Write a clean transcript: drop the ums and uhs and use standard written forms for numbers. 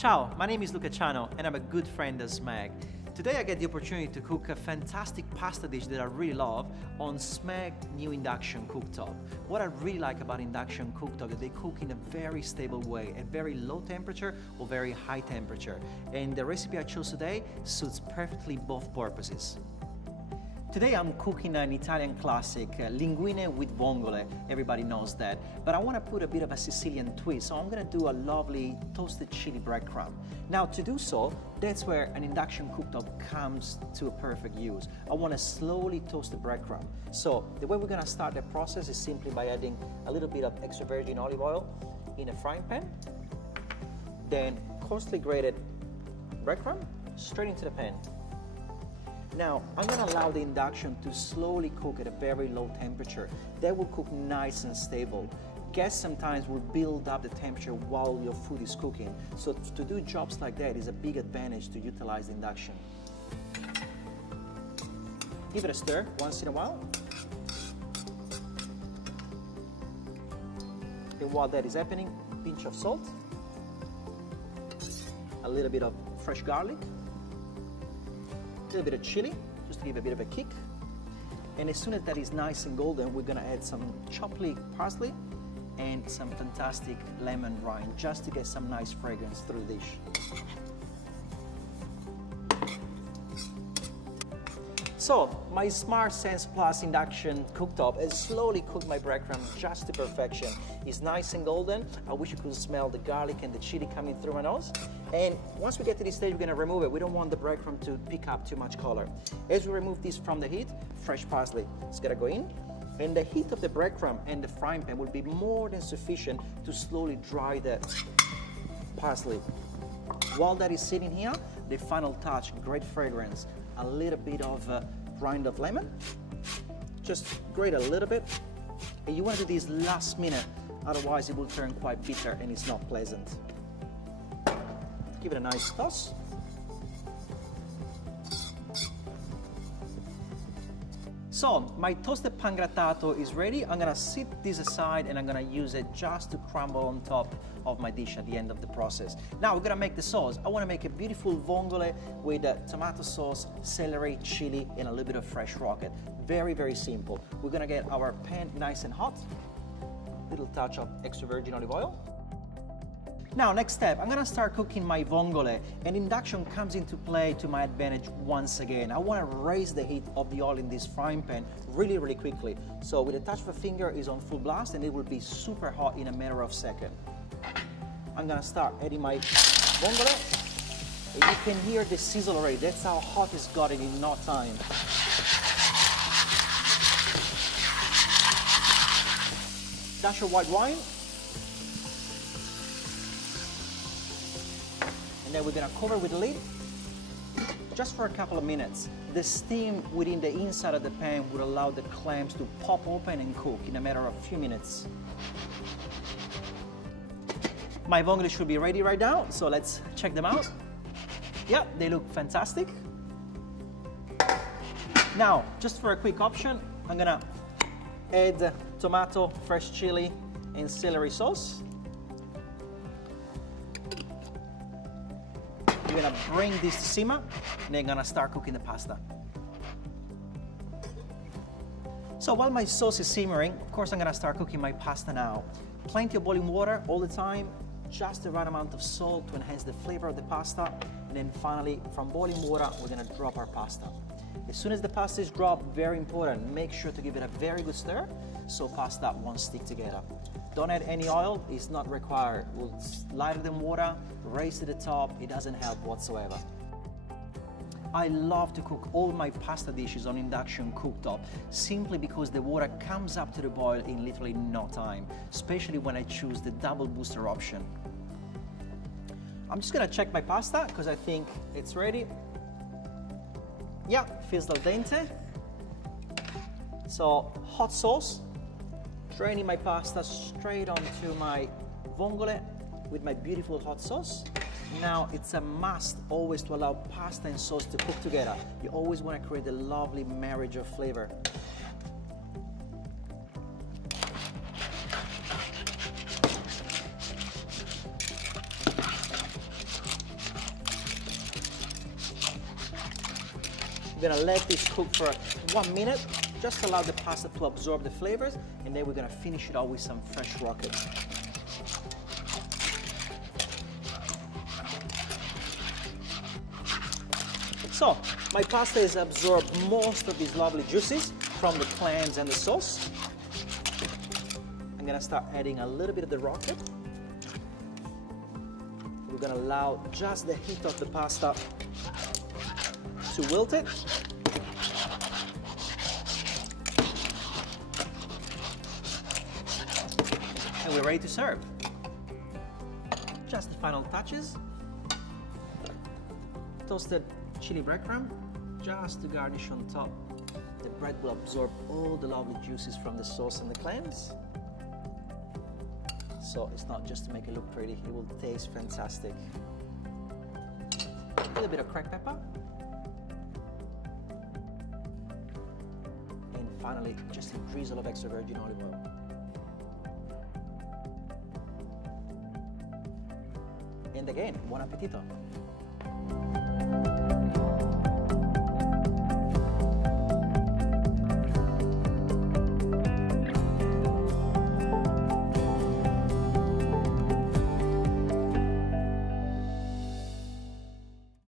Ciao, my name is Luca Ciano and I'm a good friend of Smeg. Today I get the opportunity to cook a fantastic pasta dish that I really love on Smeg new induction cooktop. What I really like about induction cooktop is they cook in a very stable way, at very low temperature or very high temperature. And the recipe I chose today suits perfectly both purposes. Today I'm cooking an Italian classic, Linguine with Vongole, everybody knows that. But I want to put a bit of a Sicilian twist, so I'm going to do a lovely toasted chili breadcrumb. Now to do so, that's where an induction cooktop comes to a perfect use. I want to slowly toast the breadcrumb. So the way we're going to start the process is simply by adding a little bit of extra virgin olive oil in a frying pan, then coarsely grated breadcrumb straight into the pan. Now, I'm going to allow the induction to slowly cook at a very low temperature. That will cook nice and stable. Gas sometimes will build up the temperature while your food is cooking. So to do jobs like that is a big advantage to utilize the induction. Give it a stir once in a while. And while that is happening, pinch of salt, a little bit of fresh garlic, a little bit of chili, just to give a bit of a kick. And as soon as that is nice and golden, we're gonna add some chopped parsley and some fantastic lemon rind, just to get some nice fragrance through the dish. So, my Smart Sense Plus induction cooktop has slowly cooked my breadcrumb just to perfection. It's nice and golden. I wish you could smell the garlic and the chili coming through my nose. And once we get to this stage, we're gonna remove it. We don't want the breadcrumb to pick up too much color. As we remove this from the heat, fresh parsley is gonna go in. And the heat of the breadcrumb and the frying pan will be more than sufficient to slowly dry the parsley. While that is sitting here, the final touch, great fragrance, a little bit of rind of lemon. Just grate a little bit. And you want to do this last minute, otherwise it will turn quite bitter and it's not pleasant. Give it a nice toss. So, my toasted pangrattato is ready. I'm gonna sit this aside and I'm gonna use it just to crumble on top of my dish at the end of the process. Now we're gonna make the sauce. I wanna make a beautiful vongole with tomato sauce, celery, chili, and a little bit of fresh rocket. Very, very simple. We're gonna get our pan nice and hot. Little touch of extra virgin olive oil. Now, next step, I'm gonna start cooking my vongole, and induction comes into play to my advantage once again. I wanna raise the heat of the oil in this frying pan really, really quickly. So with a touch of a finger, it's on full blast, and it will be super hot in a matter of seconds. I'm gonna start adding my vongole. And you can hear the sizzle already. That's how hot it's gotten in no time. Dash of white wine. And then we're gonna cover with the lid just for a couple of minutes. The steam within the inside of the pan would allow the clams to pop open and cook in a matter of a few minutes. My vongole should be ready right now, so let's check them out. Yeah, they look fantastic. Now, just for a quick option, I'm gonna add tomato, fresh chili, and celery sauce. We're gonna bring this to simmer, and then gonna start cooking the pasta. So while my sauce is simmering, of course I'm gonna start cooking my pasta now. Plenty of boiling water all the time, just the right amount of salt to enhance the flavor of the pasta, and then finally, from boiling water, we're gonna drop our pasta. As soon as the pasta is dropped, very important, make sure to give it a very good stir so pasta won't stick together. Don't add any oil, it's not required. We'll lighter than water, raise to the top, it doesn't help whatsoever. I love to cook all my pasta dishes on induction cooktop simply because the water comes up to the boil in literally no time, especially when I choose the double booster option. I'm just gonna check my pasta because I think it's ready. Yeah, feels al dente. So, hot sauce. Draining my pasta straight onto my vongole with my beautiful hot sauce. Now, it's a must always to allow pasta and sauce to cook together. You always want to create a lovely marriage of flavor. We're gonna let this cook for 1 minute, just allow the pasta to absorb the flavors, and then we're gonna finish it all with some fresh rocket. So, my pasta has absorbed most of these lovely juices from the clams and the sauce. I'm gonna start adding a little bit of the rocket. We're gonna allow just the heat of the pasta to wilt it. And we're ready to serve. Just the final touches. Toasted chili breadcrumb, just to garnish on top. The bread will absorb all the lovely juices from the sauce and the clams. So it's not just to make it look pretty, it will taste fantastic. A little bit of cracked pepper. And finally, just a drizzle of extra virgin olive oil. And again, buon appetito!